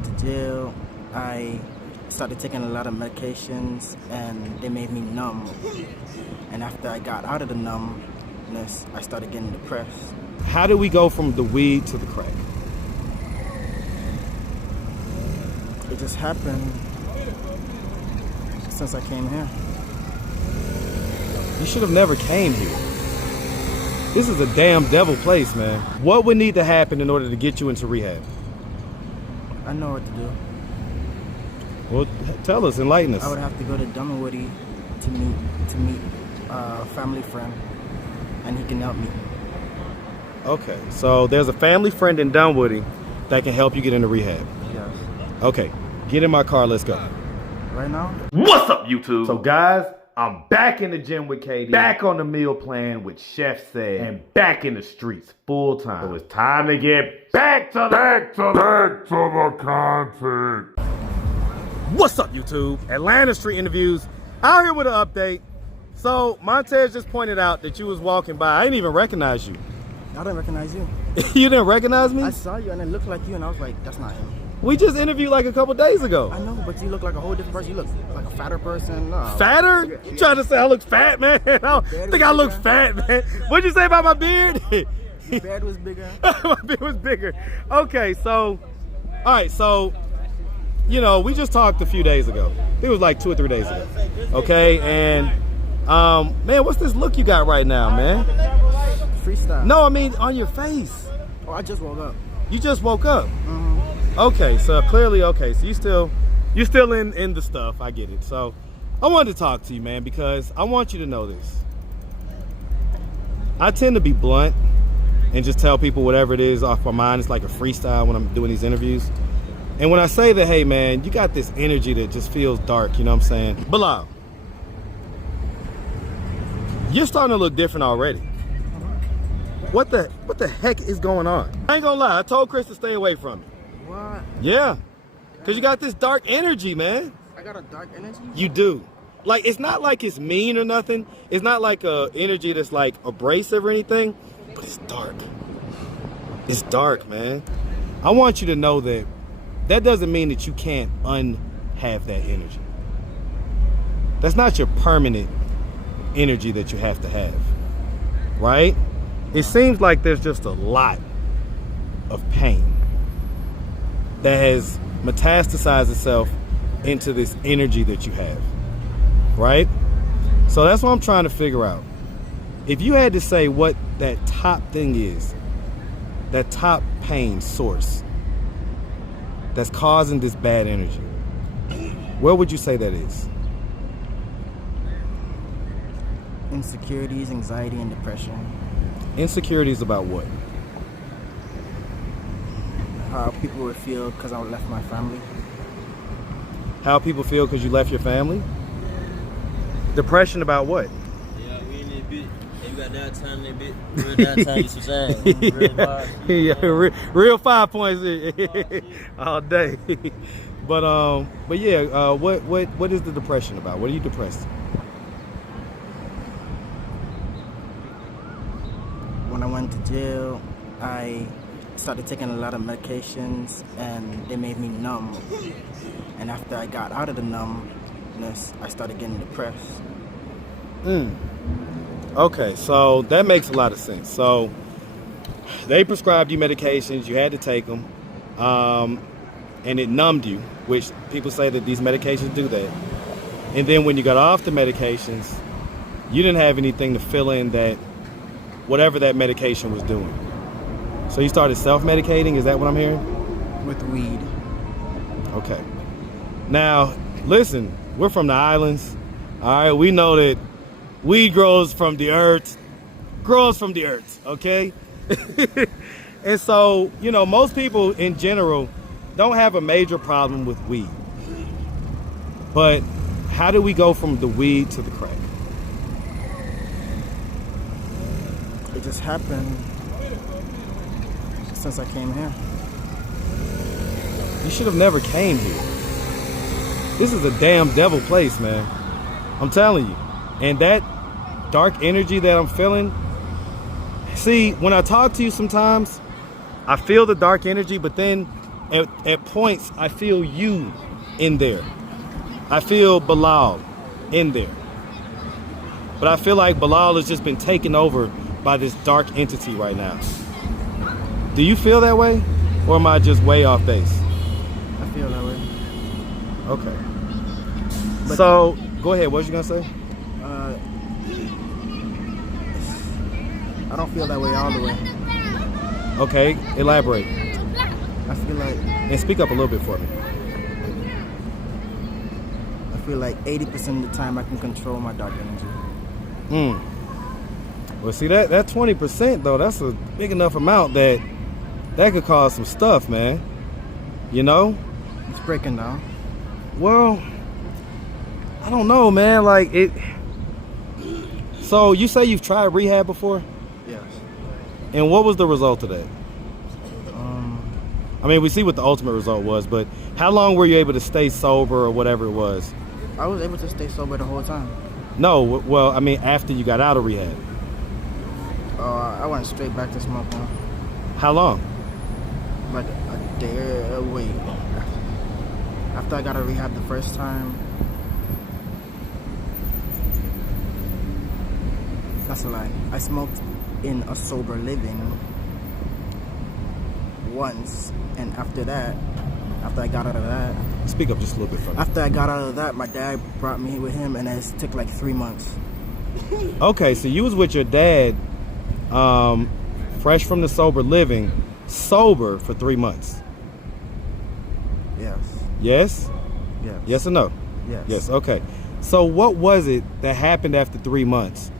went to jail, I started taking a lot of medications and they made me numb. And after I got out of the numbness, I started getting depressed. How do we go from the weed to the crack? It just happened since I came here. You should have never came here. This is a damn devil place, man. What would need to happen in order to get you into rehab? I know what to do. Well, tell us, enlighten us. I would have to go to Dunwoody to meet a family friend, and he can help me. Okay, so there's a family friend in Dunwoody that can help you get into rehab. Yes. Okay, get in my car, let's go. Right now? What's up, YouTube? So guys, I'm back in the gym with Katie, back on the meal plan with Chef Said, and back in the streets full time. So it's time to get back to the content. What's up, YouTube? Atlanta Street Interviews, out here with an update. So Montez just pointed out that you was walking by. I didn't even recognize you. I didn't recognize you. You didn't recognize me? I saw you and it looked like you and I was like, that's not him. We just interviewed like a couple days ago. I know, but you look like a whole different person. You look like a fatter person. Fatter? You trying to say I look fat, man? I don't think I look fat, man. What'd you say about my beard? Your beard was bigger. My beard was bigger. Okay, so, all right, so, you know, we just talked a few days ago. It was like 2 or 3 days ago. Okay, and, man, what's this look you got right now, man? Freestyle. No, I mean on your face. Oh, I just woke up. You just woke up? Mm-hmm. Okay, so clearly, okay, so you're still in the stuff. I get it. So I wanted to talk to you, man, because I want you to know this. I tend to be blunt and just tell people whatever it is off my mind. It's like a freestyle when I'm doing these interviews. And when I say that, hey, man, you got this energy that just feels dark, you know what I'm saying? Bilal, you're starting to look different already. What the heck is going on? I ain't gonna lie, I told Chris to stay away from me. What? Yeah, because you got this dark energy, man. I got a dark energy? You do. Like, it's not like it's mean or nothing. It's not like a energy that's like abrasive or anything, but it's dark. It's dark, man. I want you to know that that doesn't mean that you can't unhave that energy. That's not your permanent energy that you have to have, right? It seems like there's just a lot of pain that has metastasized itself into this energy that you have, right? So that's what I'm trying to figure out. If you had to say what that top thing is, that top pain source that's causing this bad energy, where would you say that is? Insecurities, anxiety, and depression. Insecurities about what? How people would feel because I left my family. How people feel because you left your family? Depression about what? Yeah, we in that bit. You got downtime in that bit. Real downtime, you some Yeah, real 5 points all day. But yeah, what is the depression about? What are you depressed? When I went to jail, I started taking a lot of medications and they made me numb. And after I got out of the numbness, I started getting depressed. Okay, so that makes a lot of sense. So they prescribed you medications, you had to take them, and it numbed you, which people say that these medications do that. And then when you got off the medications, you didn't have anything to fill in that whatever that medication was doing. So you started self-medicating, is that what I'm hearing? With weed. Okay. Now, listen, we're from the islands. All right, we know that weed grows from the earth, okay? And so, you know, most people in general don't have a major problem with weed. But how do we go from the weed to the crack? It just happened since I came here. You should have never came here. This is a damn devil place, man. I'm telling you. And that dark energy that I'm feeling, see, when I talk to you sometimes, I feel the dark energy, but then at points, I feel you in there. I feel Bilal in there. But I feel like Bilal has just been taken over by this dark entity right now. Do you feel that way? Or am I just way off base? I feel that way. Okay. So, go ahead. What was you going to say? I don't feel that way all the way. Okay. Elaborate. I feel like And speak up a little bit for me. I feel like 80% of the time I can control my dark energy. Well, see, that 20%, though, that's a big enough amount that could cause some stuff, man. You know? It's breaking down. Well, I don't know, man. Like, it... So, you say you've tried rehab before? Yes. And what was the result of that? I mean, we see what the ultimate result was, but how long were you able to stay sober or whatever it was? I was able to stay sober the whole time. No, well, I mean, after you got out of rehab. I went straight back to smoking. How long? Like a day away. After I got out of rehab the first time. That's a lie. I smoked in a sober living once, and after that, after I got out of that, Speak up just a little bit for me. after I got out of that, my dad brought me with him, and it took like 3 months. Okay, so you was with your dad, fresh from the sober living, sober for 3 months. Yes. Yes? Yes. Yes or no? Yes. Yes, okay. So what was it that happened after 3 months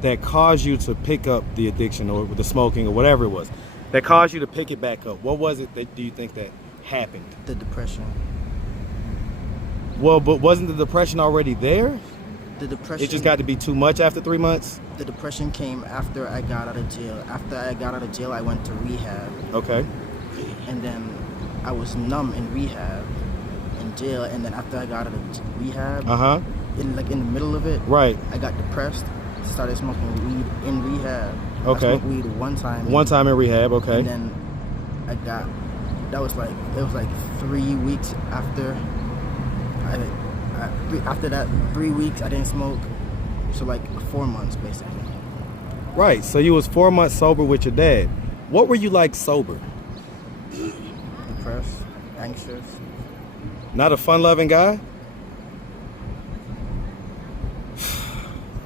that caused you to pick up the addiction or the smoking or whatever it was, that caused you to pick it back up? What was it that do you think that happened? The depression. Well, but wasn't the depression already there? The depression. It just got to be too much after 3 months? The depression came after I got out of jail. After I got out of jail, I went to rehab, Okay. and then I was numb in rehab, in jail, and then after I got out of rehab, Uh-huh. in the middle of it, Right. I got depressed. Started smoking weed in rehab. Okay. I smoked weed one time. One time in rehab, okay. And then it was like 3 weeks after. After that 3 weeks, I didn't smoke. So like 4 months basically. Right, so you was 4 months sober with your dad. What were you like sober? Depressed, anxious. Not a fun-loving guy?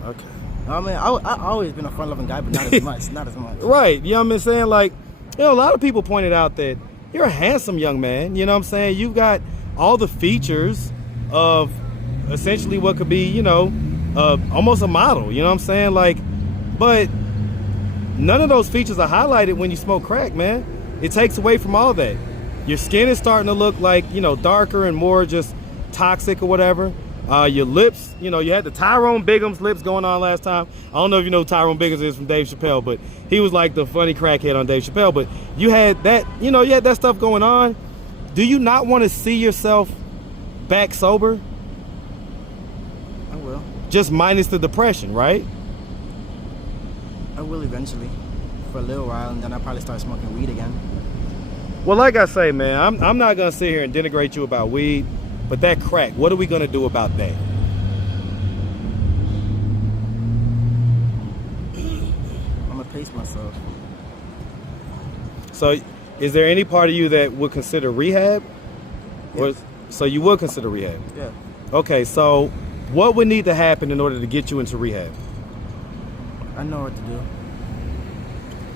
Okay. I mean, I always been a fun-loving guy, but not as much. Not as much. Right, you know what I'm saying? Like, you know, a lot of people pointed out that you're a handsome young man. You know what I'm saying? You've got all the features of essentially what could be, you know, almost a model. You know what I'm saying? Like, but none of those features are highlighted when you smoke crack, man. It takes away from all that. Your skin is starting to look like, you know, darker and more just toxic or whatever. Your lips, you know, you had the Tyrone Biggums lips going on last time. I don't know if you know who Tyrone Biggums is from Dave Chappelle, but he was like the funny crackhead on Dave Chappelle. But you had that, you know, you had that stuff going on. Do you not want to see yourself back sober? I will. Just minus the depression, right? I will eventually, for a little while, and then I'll probably start smoking weed again. Well, like I say, man, I'm not gonna sit here and denigrate you about weed, but that crack, what are we gonna do about that? I'm gonna pace myself. So, is there any part of you that would consider rehab? Yes. So you would consider rehab? Yeah. Okay, so what would need to happen in order to get you into rehab? I know what to do.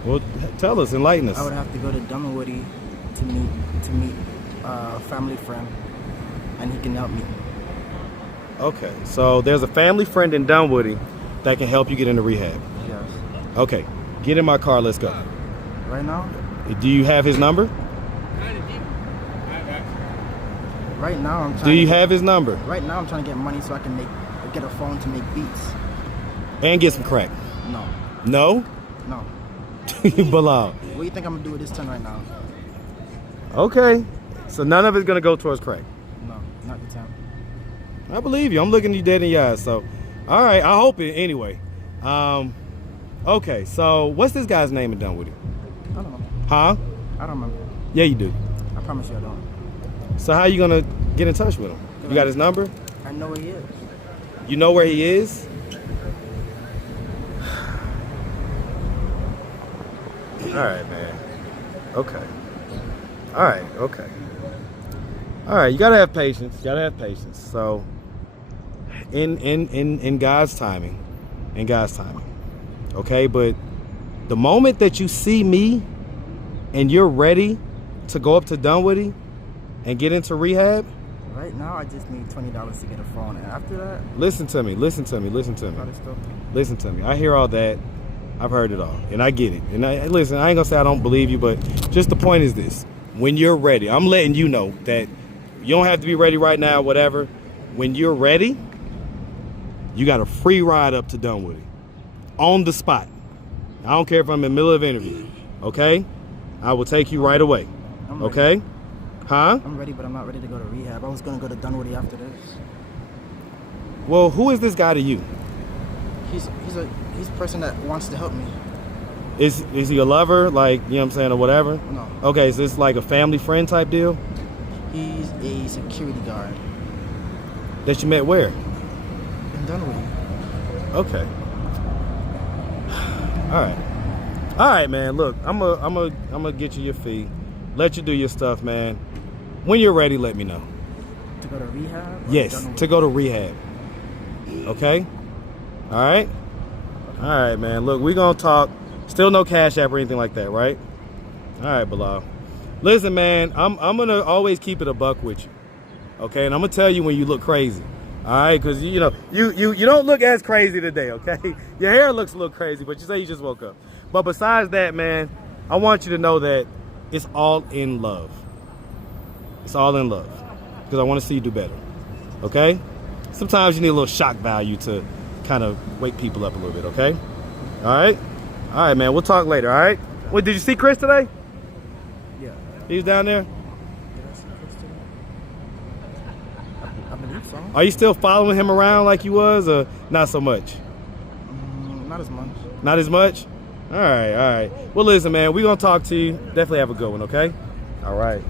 Well, tell us, enlighten us. I would have to go to Dunwoody to meet a family friend, and he can help me. Okay, so there's a family friend in Dunwoody that can help you get into rehab. Yes. Okay, get in my car, let's go. Right now? Do you have his number? Right now I'm trying. Do you have his number? Right now I'm trying to get money so I can get a phone to make beats. And get some crack? No. No? No. Bilal. What do you think I'm gonna do with this 10 right now? Okay, so none of it's gonna go towards crack. No, not the 10. I believe you. I'm looking you dead in your eyes. So, all right. I hope it anyway. Okay. So, what's this guy's name in Dunwoody? I don't know. Huh? I don't remember. Yeah, you do. I promise you I don't. So how you gonna get in touch with him? You got his number? I know where he is. You know where he is? All right, man. Okay. All right, okay. All right, you gotta have patience. You gotta have patience. So, in God's timing, okay. But the moment that you see me, and you're ready to go up to Dunwoody and get into rehab. Right now, I just need $20 to get a phone, and after that, Listen to me. Listen to me. I hear all that. I've heard it all, and I get it. And listen, I ain't gonna say I don't believe you, but just the point is this: when you're ready, I'm letting you know that you don't have to be ready right now, whatever. When you're ready, you got a free ride up to Dunwoody, on the spot. I don't care if I'm in the middle of an interview, okay? I will take you right away, okay? Huh? I'm ready, but I'm not ready to go to rehab. I was gonna go to Dunwoody after this. Well, who is this guy to you? He's a person that wants to help me. Is he a lover, like, you know what I'm saying, or whatever? No. Okay, is this like a family friend type deal? He's a security guard That you met where? in Dunwoody. Okay. All right, man. Look, I'm gonna get you your fee, let you do your stuff, man. When you're ready, let me know. To go to rehab? Yes, to go to rehab. Okay. All right. All right, man. Look, we gonna talk. Still no Cash App or anything like that, right? All right, Bilal. Listen, man. I'm gonna always keep it a buck with you. Okay, and I'm gonna tell you when you look crazy. All right, because you know you don't look as crazy today. Okay, your hair looks a little crazy, but you say you just woke up. But besides that, man, I want you to know that it's all in love. It's all in love, because I want to see you do better. Okay? Sometimes you need a little shock value to kind of wake people up a little bit. Okay? All right. All right, man. We'll talk later. All right. Wait, did you see Chris today? Yeah. He's down there. Did I see Chris today? I believe so. Are you still following him around like you was, or not so much? Not as much. Not as much? All right, all right. Well, listen, man, we're going to talk to you. Definitely have a good one, okay? All right.